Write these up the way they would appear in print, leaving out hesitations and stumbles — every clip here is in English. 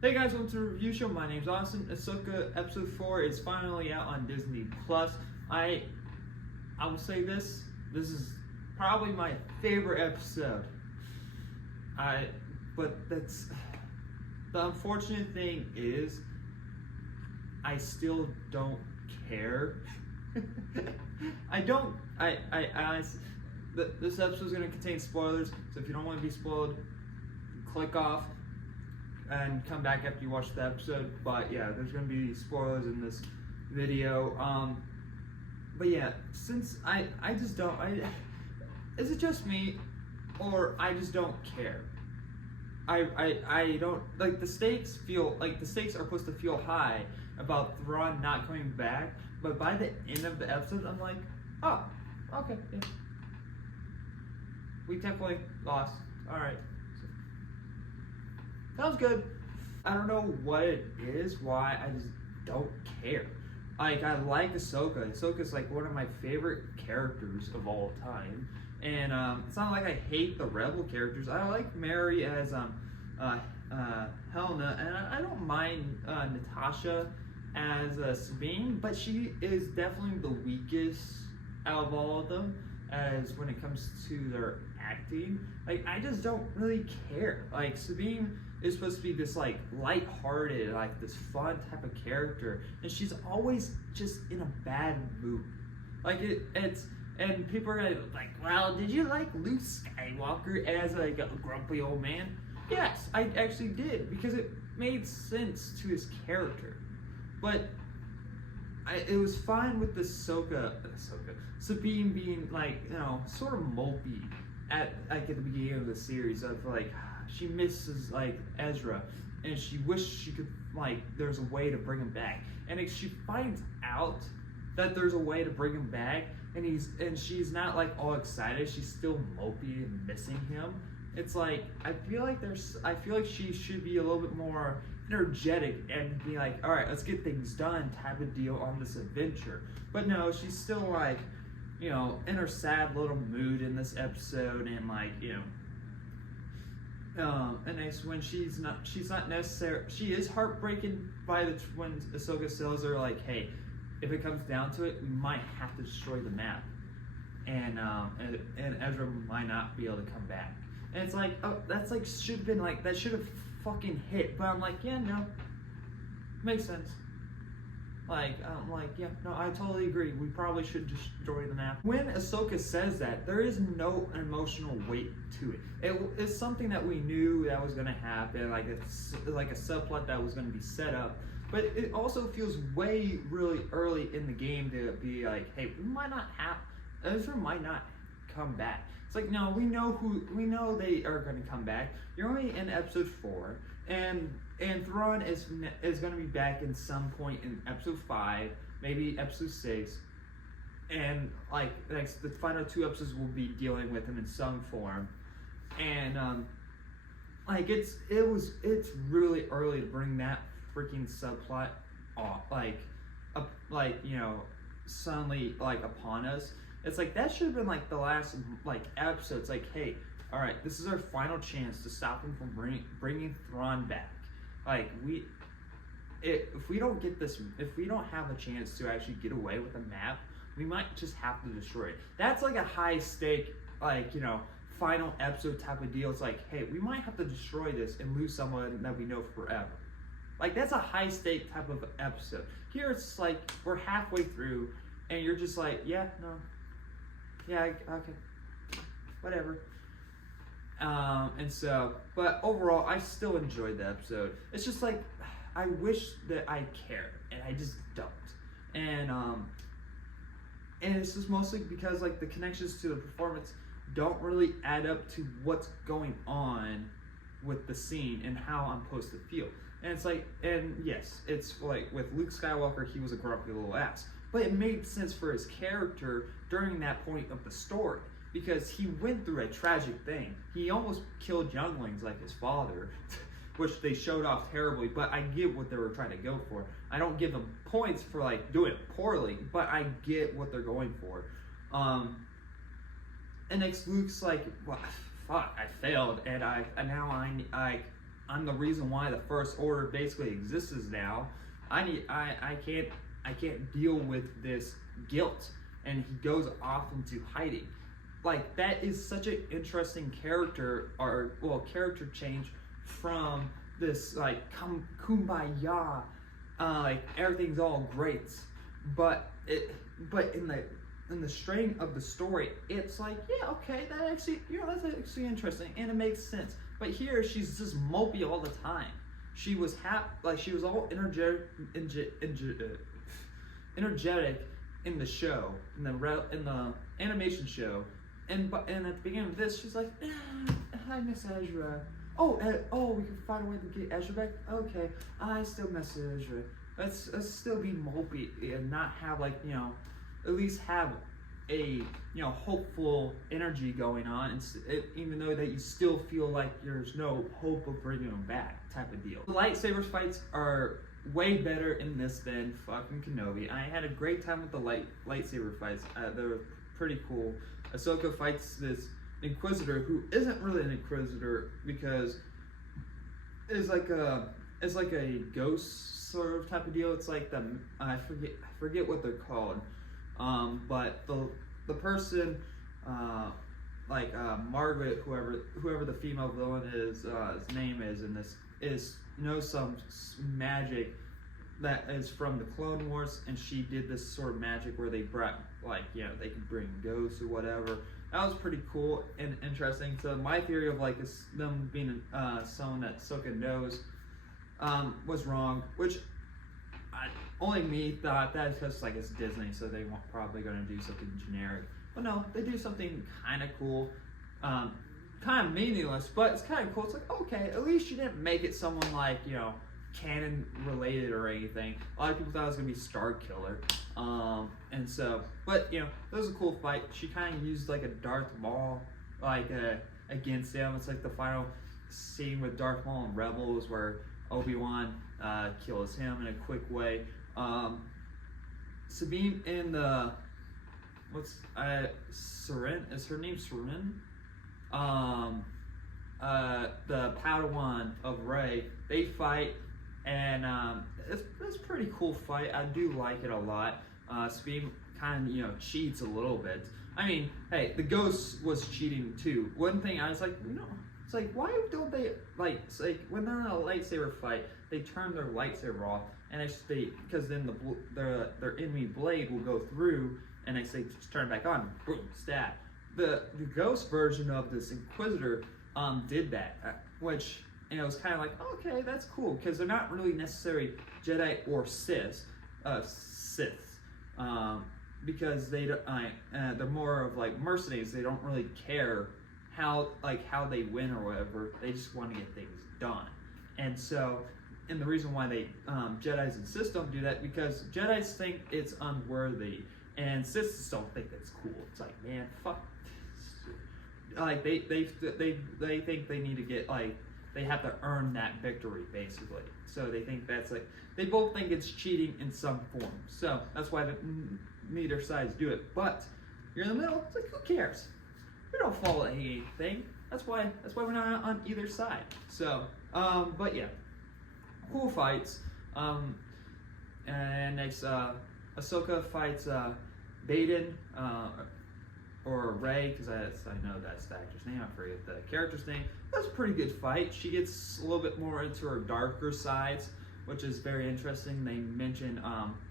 Hey guys, welcome to the review show. My name's Dawson. Ahsoka episode 4 is finally out on Disney Plus. I will say this is probably my favorite episode. But that's the unfortunate thing is I still don't care. This episode is going to contain spoilers, so if you don't want to be spoiled, click off and come back after you watch the episode. But yeah, there's gonna be spoilers in this video. But yeah, since I just don't, is it just me, or I just don't care? I don't like the stakes are supposed to feel high about Thrawn not coming back, but by the end of the episode, I'm like, oh, okay, yeah, we definitely lost. All right. Sounds good. I don't know what it is, why I just don't care. Like, I like Ahsoka. Ahsoka's like one of my favorite characters of all time. And it's not like I hate the Rebel characters. I like Mary as Helena, and I don't mind Natasha as Sabine, but she is definitely the weakest out of all of them as when it comes to their acting. Like, I just don't really care. Like, Sabine is supposed to be this like light-hearted, like this fun type of character, and she's always just in a bad mood. Like and people are gonna like, well, did you like Luke Skywalker as like a grumpy old man? Yes, I actually did, because it made sense to his character. But it was fine with the Sabine being like, you know, sort of mopey at the beginning of the series of like, she misses like Ezra, and she wished she could, like, there's a way to bring him back, and she finds out that there's a way to bring him back, and she's not like all excited. She's still mopey and missing him. It's like, I feel like she should be a little bit more energetic and be like, all right, let's get things done type of deal on this adventure. But no, she's still like, you know, in her sad little mood in this episode, and like, you know, and it's when she's not necessary. She is heartbreaking when Ahsoka tells her like, hey, if it comes down to it, we might have to destroy the map, and Ezra might not be able to come back. And it's like, oh, that's like should have been like, that should have fucking hit. But I'm like, yeah, no, makes sense. Like, I'm like, yeah, no, I totally agree. We probably should destroy the map. When Ahsoka says that, there is no emotional weight to it. It's something that we knew that was going to happen, like a subplot that was going to be set up. But it also feels really early in the game to be like, hey, Ezra might not come back. It's like, no, we know they are going to come back. You're only in episode 4, and Thrawn is going to be back in some point in episode 5, maybe episode 6, and like the final 2 episodes will be dealing with him in some form, and like it's really early to bring that freaking subplot off, you know, suddenly like upon us. It's like, that should have been like the last like episode. It's like, hey, all right, this is our final chance to stop him from bringing Thrawn back. Like, if we don't have a chance to actually get away with the map, we might just have to destroy it. That's like a high stake, like, you know, final episode type of deal. It's like, hey, we might have to destroy this and lose someone that we know forever. Like, that's a high stake type of episode. Here it's like, we're halfway through, and you're just like, yeah, no, yeah, okay, whatever. And so, but overall, I still enjoyed the episode. It's just like, I wish that I cared, and I just don't. And it's just mostly because like the connections to the performance don't really add up to what's going on with the scene and how I'm supposed to feel. And it's like, and yes, it's like with Luke Skywalker, he was a grumpy little ass, but it made sense for his character during that point of the story, because he went through a tragic thing. He almost killed younglings like his father, which they showed off terribly, but I get what they were trying to go for. I don't give them points for like doing it poorly, but I get what they're going for. And next Luke's like, well, fuck, I failed, and now I I'm the reason why the First Order basically exists now. I can't deal with this guilt, and he goes off into hiding. Like, that is such an interesting character change from this like kumbaya, like everything's all great, but in the strain of the story, it's like, yeah, okay, that actually, that's actually interesting, and it makes sense. But here, she's just mopey all the time. She was she was all energetic in the show, in the animation show, and at the beginning of this, she's like, I miss Ezra. Oh, we can find a way to get Ezra back. Okay, I still miss Ezra. Let's still be mopey and not have at least have a hopeful energy going on, and even though that you still feel like there's no hope of bringing him back, type of deal. The lightsaber fights are way better in this than fucking Kenobi. I had a great time with the lightsaber fights. They were pretty cool. Ahsoka fights this Inquisitor who isn't really an Inquisitor because it's like a ghost sort of type of deal. It's like I forget what they're called. But the person, Margaret, whoever the female villain is, his name is in this, knows some magic that is from the Clone Wars, and she did this sort of magic where they brought, they could bring ghosts or whatever. That was pretty cool and interesting. So my theory of them being someone that Ahsoka knows was wrong, which only me thought that because it's Disney, so they weren't probably going to do something generic. But no, they do something kind of cool, kind of meaningless, but it's kind of cool. It's like, okay, at least you didn't make it someone canon related or anything. A lot of people thought it was going to be Starkiller, and so, but that was a cool fight. She kind of used a Darth Maul against him. It's like the final scene with Darth Maul and Rebels where Obi-Wan kills him in a quick way. Sabine in the Seren, is her name Seren? The Padawan of Rey, they fight, and it's a pretty cool fight. I do like it a lot. Sabine kind of cheats a little bit. I mean, hey, the Ghost was cheating too. One thing I was like, no. It's like, why don't they, it's like when they're in a lightsaber fight, they turn their lightsaber off, and because then their enemy blade will go through, and they say, just turn it back on, boom, stab. The Ghost version of this Inquisitor did that, which, it was kind of like, okay, that's cool, because they're not really necessarily Jedi or Siths, because they're more of mercenaries. They don't really care how they win or whatever. They just want to get things done. And so, and the reason why they Jedis and Siths don't do that, because Jedis think it's unworthy, and Siths don't think it's cool. It's like, man, fuck. They think they need to get they have to earn that victory, basically. So they think that's they both think it's cheating in some form. So that's why neither sides do it. But you're in the middle. It's like, who cares? We don't follow anything. That's why we're not on either side. So, but yeah, cool fights. And next, Ahsoka fights Baden, or Rey, because I know that's the actor's name. I forget the character's name. That's a pretty good fight. She gets a little bit more into her darker sides, which is very interesting. They mention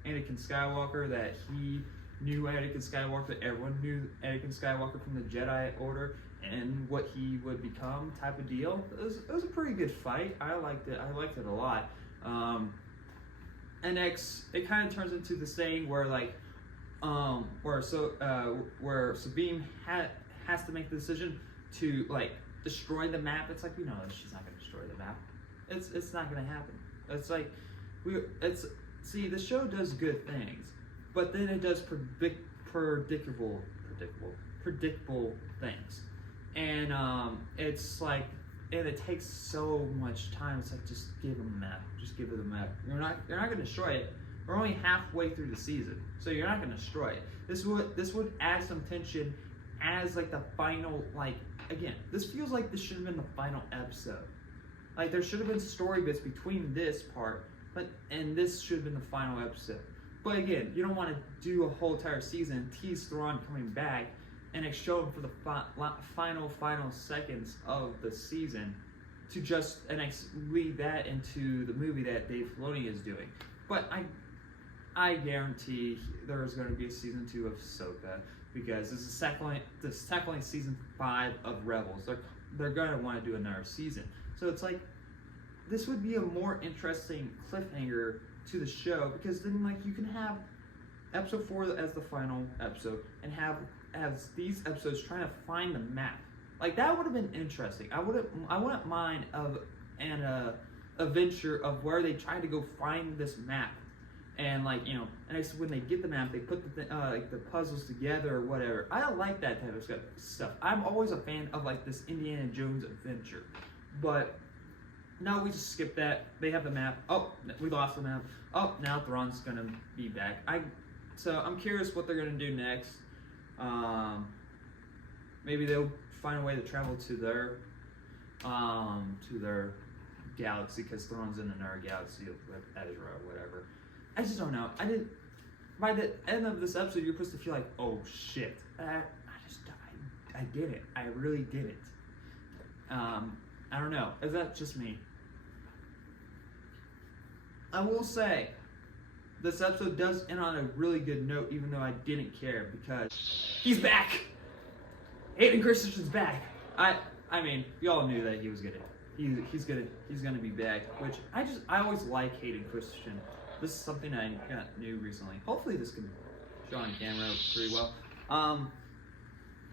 Anakin Skywalker, that he knew Anakin Skywalker, that everyone knew Anakin Skywalker from the Jedi Order, and what he would become, type of deal. It was a pretty good fight. I liked it. I liked it a lot. And next, it kind of turns into the saying where where Sabine has to make the decision to destroy the map. It's like, she's not going to destroy the map. It's not going to happen. It's like see, the show does good things, but then it does predictable things, and it's like, and it takes so much time. It's like, just give them a map. Just give it a map. You're not going to destroy it. We're only halfway through the season, so you're not going to destroy it. This would add some tension as the final, again, this feels like this should have been the final episode. Like there should have been story bits between this part, and this should have been the final episode. But again, you don't want to do a whole entire season, tease Thrawn coming back, and show him for the final seconds of the season to just lead that into the movie that Dave Filoni is doing. But I guarantee there's going to be a season 2 of Ahsoka, because this is technically season 5 of Rebels. They're going to want to do another season. So it's like, this would be a more interesting cliffhanger to the show, because then like you can have episode 4 as the final episode and have as these episodes trying to find the map. Like that would have been interesting. I wouldn't mind an adventure of where they try to go find this map, and like, you know, and when they get the map, they put the puzzles together or whatever. I don't like that type of stuff. I'm always a fan of like this Indiana Jones adventure, but no, we just skip that. They have the map. Oh, we lost the map. Oh, now Thrawn's gonna be back. So I'm curious what they're gonna do next. Maybe they'll find a way to travel to their galaxy, because Thrawn's in another galaxy with Ezra or whatever. I just don't know. By the end of this episode, you're supposed to feel like, oh shit, I did it. I really did it. I don't know. Is that just me? I will say, this episode does end on a really good note, even though I didn't care, because he's back. Hayden Christensen's back. I mean, we all knew that he was he's gonna be back. Which I always like Hayden Christensen. This is something I got new recently. Hopefully, this can show on camera pretty well.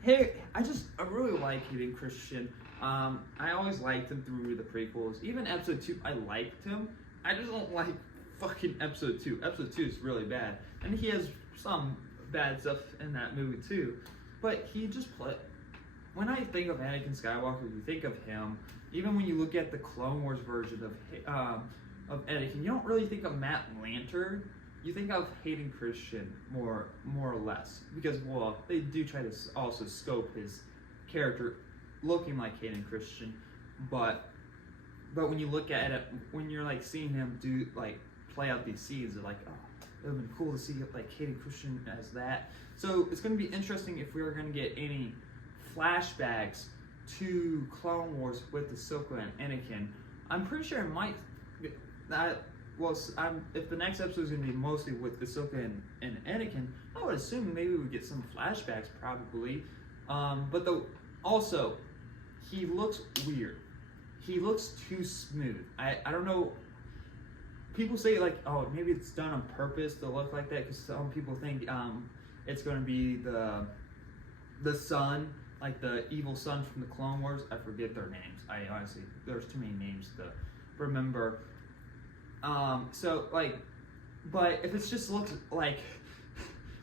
Hey, I really like Hayden Christensen. I always liked him through the prequels. Even episode 2, I liked him. I just don't like fucking episode 2. Episode 2 is really bad. And he has some bad stuff in that movie too. But he just when I think of Anakin Skywalker, you think of him. Even when you look at the Clone Wars version of Anakin, you don't really think of Matt Lanter. You think of Hayden Christensen more or less. Because, well, they do try to also scope his character looking like Hayden Christensen, but when you look at it, when you're like seeing him play out these scenes, they're like, oh, it would have been cool to see like Hayden Christensen as that. So it's going to be interesting if we are going to get any flashbacks to Clone Wars with Ahsoka and Anakin. I'm pretty sure it might. If the next episode is going to be mostly with Ahsoka and Anakin, I would assume maybe we would get some flashbacks probably. But also, he looks weird. He looks too smooth. I don't know. People say like, oh, maybe it's done on purpose to look like that, because some people think it's going to be the son, like the evil son from the Clone Wars. I forget their names. I honestly, there's too many names to remember. So like, but if it just looks like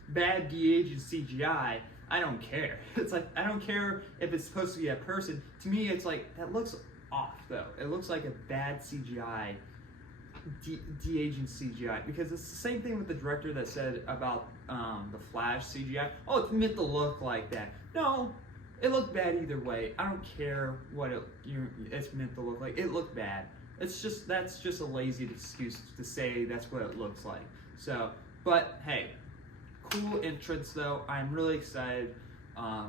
bad de-aging CGI, I don't care. It's like, I don't care if it's supposed to be a person. To me, it's like, that looks off though. It looks like a bad CGI, de-aging CGI, because it's the same thing with the director that said about the Flash CGI. Oh, it's meant to look like that. No, it looked bad either way. I don't care what it's meant to look like. It looked bad. That's just a lazy excuse to say that's what it looks like. So, but hey, cool entrance though. I'm really excited. I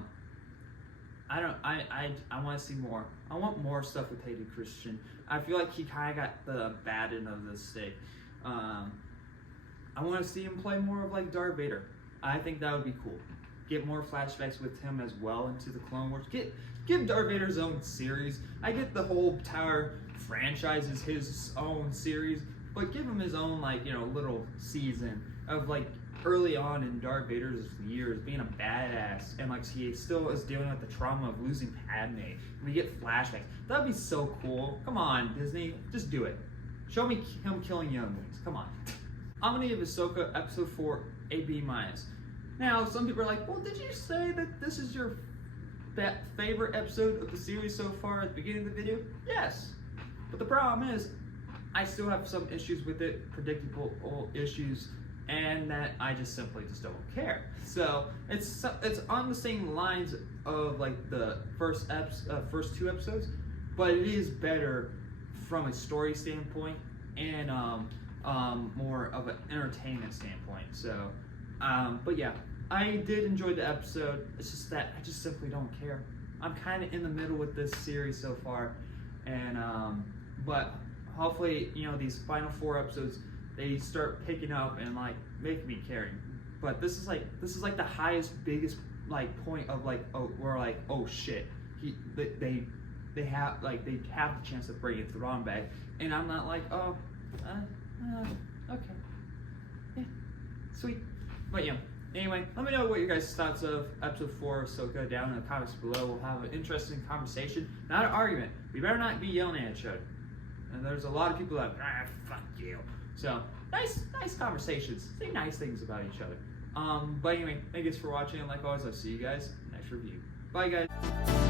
want to see more. I want more stuff with Hayden Christensen. I feel like he kind of got the bad end of the stick. I want to see him play more of like Darth Vader. I think that would be cool. Get more flashbacks with him as well into the Clone Wars. Give Darth Vader his own series. I get the whole Tower franchise is his own series, but give him his own little season of like early on in Darth Vader's years being a badass, and like he still is dealing with the trauma of losing Padme. We get flashbacks. That'd be so cool. Come on, Disney, just do it. Show me him killing younglings. Come on. I'm gonna give Ahsoka episode 4 a B-. Now, some people are like, well, did you say that this is your favorite episode of the series so far at the beginning of the video? Yes. But the problem is, I still have some issues with it, predictable issues, and that I just simply don't care. So it's on the same lines of like the first 2 episodes, but it is better from a story standpoint and more of an entertainment standpoint. So, but yeah, I did enjoy the episode. It's just that I just simply don't care. I'm kind of in the middle with this series so far, and but hopefully, you know, these final 4 episodes, they start picking up and like making me caring. But this is like the highest, biggest like point of like, oh, we're like, oh shit, they have the chance to bring it to the wrong bag, and I'm not like, oh, okay, yeah, sweet. But yeah, anyway, let me know what your guys' thoughts of episode 4 of Ahsoka down in the comments below. We'll have an interesting conversation, not an argument. We better not be yelling at each other. And there's a lot of people that, fuck you. So, nice conversations. Say nice things about each other. But anyway, thank you guys for watching, and like always, I'll see you guys in the next review. Bye, guys.